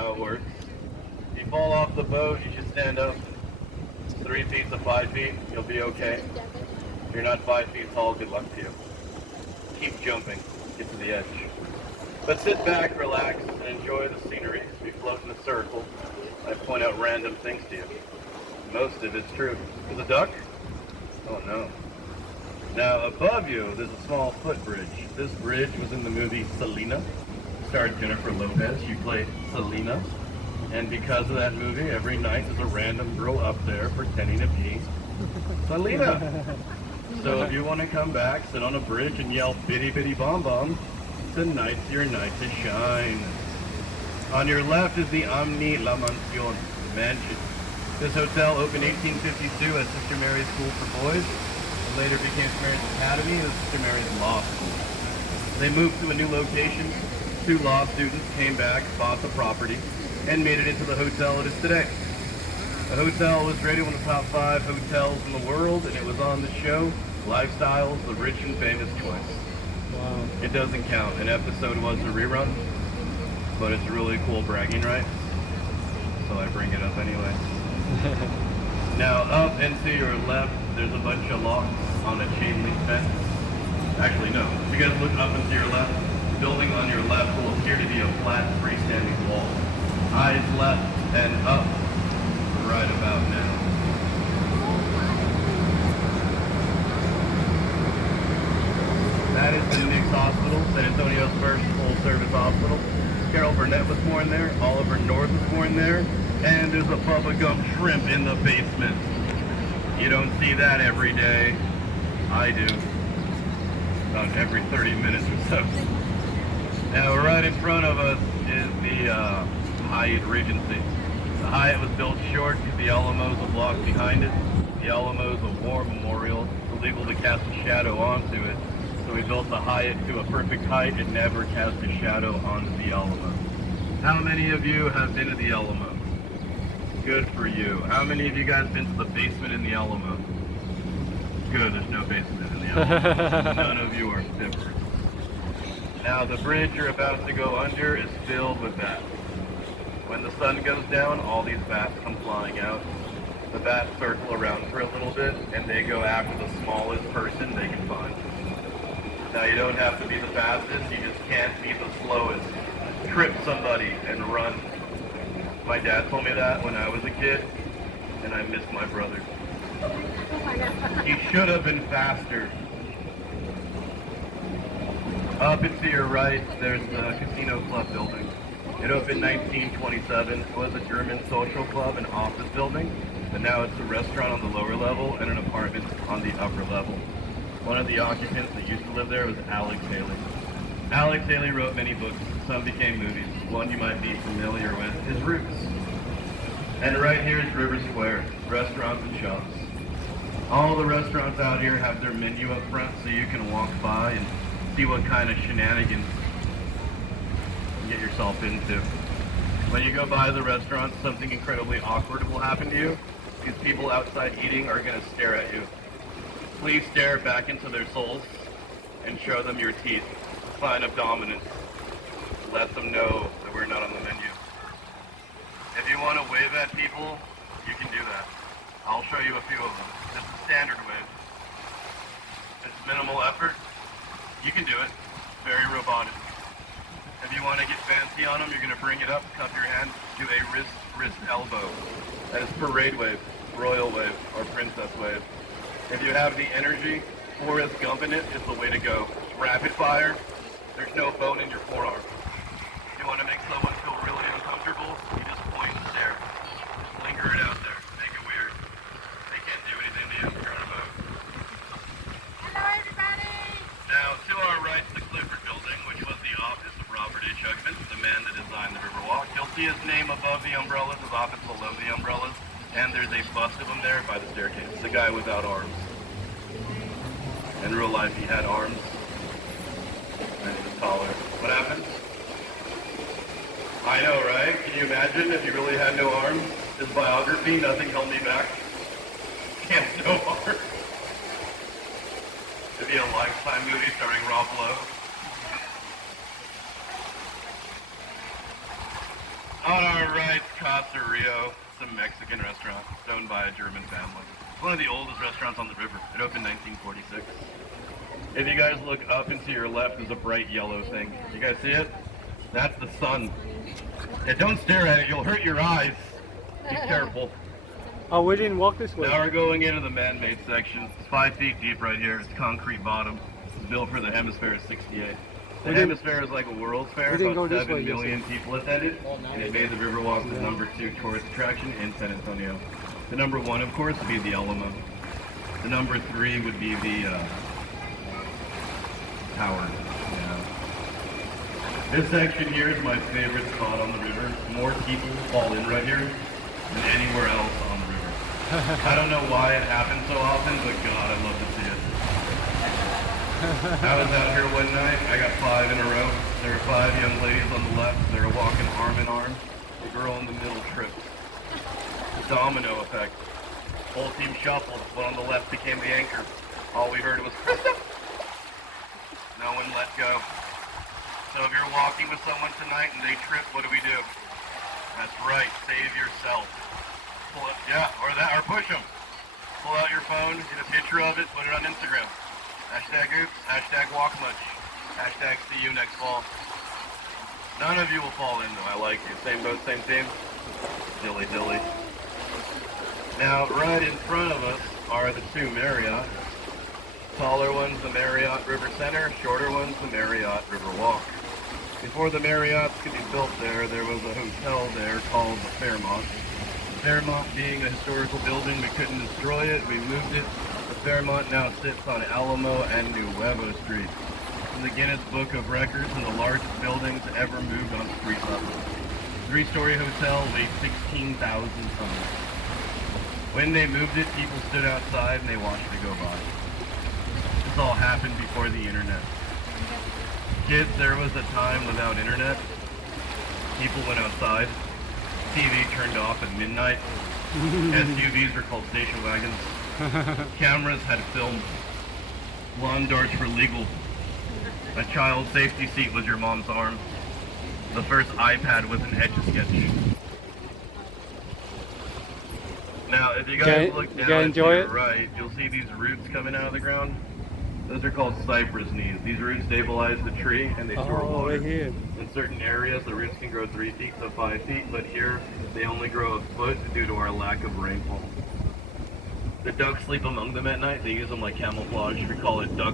how it works. If you fall off the boat, you should stand up 3 feet to 5 feet. You'll be okay. If you're not 5 feet tall, good luck to you. Keep jumping. Get to the edge. But sit back, relax, and enjoy the scenery. As we float in a circle, I point out random things to you. Most of it's true. There's a duck? Oh no. Now above you, there's a small footbridge. This bridge was in the movie Selena. Starred Jennifer Lopez. She played Selena. And because of that movie, every night there's a random girl up there pretending to be Selena. So if you want to come back, sit on a bridge and yell bitty bitty bomb bomb, tonight's your night to shine. On your left is the Omni La Mansion Mansion. This hotel opened 1852 as Sister Mary's School for Boys, and later became Sister Mary's Academy and Sister Mary's Law School. They moved to a new location. 2 law students came back, bought the property, and made it into the hotel it is today. The hotel was rated one of the top 5 hotels in the world, and it was on the show Lifestyles, the Rich and Famous Choice. Wow. It doesn't count. An episode was a rerun, but it's a really cool bragging rights, so I bring it up anyway. Now up and to your left, there's a bunch of locks on a chain link fence. Actually no, if you guys look up and to your left, the building on your left will appear to be a flat freestanding wall. Eyes left and up right about now. That is the Nick's Hospital, San Antonio's first full-service hospital. Carol Burnett was born there, Oliver North was born there, and there's a Bubba Gump shrimp in the basement. You don't see that every day. I do. About every 30 minutes or so. Now right in front of us is the Hyatt Regency. The Hyatt was built short because the Alamo's a block behind it. The Alamo's a war memorial. It's illegal to cast a shadow onto it. So we built the Hyatt to a perfect height and never cast a shadow onto the Alamo. How many of you have been to the Alamo? Good for you. How many of you guys been to the basement in the Alamo? Good, there's no basement in the Alamo. None of you are fibbers. Now the bridge you're about to go under is filled with bats. When the sun goes down, all these bats come flying out. The bats circle around for a little bit, and they go after the smallest person they can find. Now you don't have to be the fastest, you just can't be the slowest. Trip somebody and run. My dad told me that when I was a kid, and I miss my brother. He should have been faster. Up and to your right, there's the Casino Club building. It opened 1927. It was a German social club and office building, but now it's a restaurant on the lower level and an apartment on the upper level. One of the occupants that used to live there was Alex Haley. Alex Haley wrote many books. Some became movies. One you might be familiar with is Roots. And right here is River Square, restaurants and shops. All the restaurants out here have their menu up front so you can walk by and see what kind of shenanigans you get yourself into. When you go by the restaurant, something incredibly awkward will happen to you because people outside eating are going to stare at you. Please stare back into their souls and show them your teeth. Sign of dominance. Let them know that we're not on the menu. If you want to wave at people, you can do that. I'll show you a few of them. This is standard wave. It's minimal effort. You can do it. Very robotic. If you want to get fancy on them, you're going to bring it up, cup your hand, do a wrist elbow. That is parade wave, royal wave, or princess wave. If you have the energy, Forrest Gump in it is the way to go. Rapid fire, there's no bone in your forearm. If you want to make someone feel really uncomfortable, you just point and stare. Just linger it out there. Make it weird. They can't do anything to you if you're on a boat. Hello, everybody! Now, to our right is the Clifford Building, which was the office of Robert H. Hugman, the man that designed the Riverwalk. You'll see his name above the umbrellas, his office below the umbrellas, and there's a bust of him there by the staircase. The guy without arms. In real life, he had arms, and he was taller. What happened? I know, right? Can you imagine if he really had no arms? His biography, Nothing Held Me Back. He has no arms. It'd be a Lifetime movie starring Rob Lowe. On our right, Casa Rio. It's a Mexican restaurant. It's owned by a German family. It's one of the oldest restaurants on the river. It opened in 1946. If you guys look up and to your left, there's a bright yellow thing. You guys see it? That's the sun. Yeah, don't stare at it. You'll hurt your eyes. Be careful. Oh, we didn't walk this way. Now we're going into the man-made section. It's 5 feet deep right here. It's concrete bottom. It's built for the Hemisphere 68. The Hemisphere is like a World's Fair. About 7 million people attended, and it made the Riverwalk the #2 tourist attraction in San Antonio. The #1, of course, would be the Alamo. The #3 would be the Tower. Yeah. This section here is my favorite spot on the river. More people fall in right here than anywhere else on the river. I don't know why it happens so often, but God, I love to see it. I was out here one night. I got 5 in a row. There were 5 young ladies on the left. They were walking arm in arm. The girl in the middle tripped. The domino effect. Whole team shuffled. One on the left became the anchor. All we heard was, Krista! No one let go. So if you're walking with someone tonight and they trip, what do we do? That's right, save yourself. Pull it, yeah, or push them. Pull out your phone, get a picture of it, put it on Instagram. Hashtag oops, hashtag walk much, hashtag see you next fall. None of you will fall in though, I like you. Same boat, same team. Dilly dilly. Now, right in front of us are the 2 Marriott. Taller one's the Marriott River Center, shorter one's the Marriott Riverwalk. Before the Marriotts could be built there was a hotel there called the Fairmont. The Fairmont being a historical building, we couldn't destroy it, we moved it. The Fairmont now sits on Alamo and Nuevo Street. In the Guinness Book of Records and the largest buildings ever moved on street level. 3-story hotel weighed 16,000 tons. When they moved it, people stood outside and they watched it go by. This all happened before the internet. Kids, there was a time without internet. People went outside. TV turned off at midnight. SUVs were called station wagons. Cameras had film. Lawn darts were legal. A child safety seat was your mom's arm. The first iPad was an Etch-a-Sketch. Now, if you guys look down to your right, you'll see these roots coming out of the ground. Those are called cypress knees. These roots stabilize the tree and they store water. Right here. In certain areas, the roots can grow 3 feet to 5 feet, but here they only grow a foot due to our lack of rainfall. The ducks sleep among them at night. They use them like camouflage. We call it duck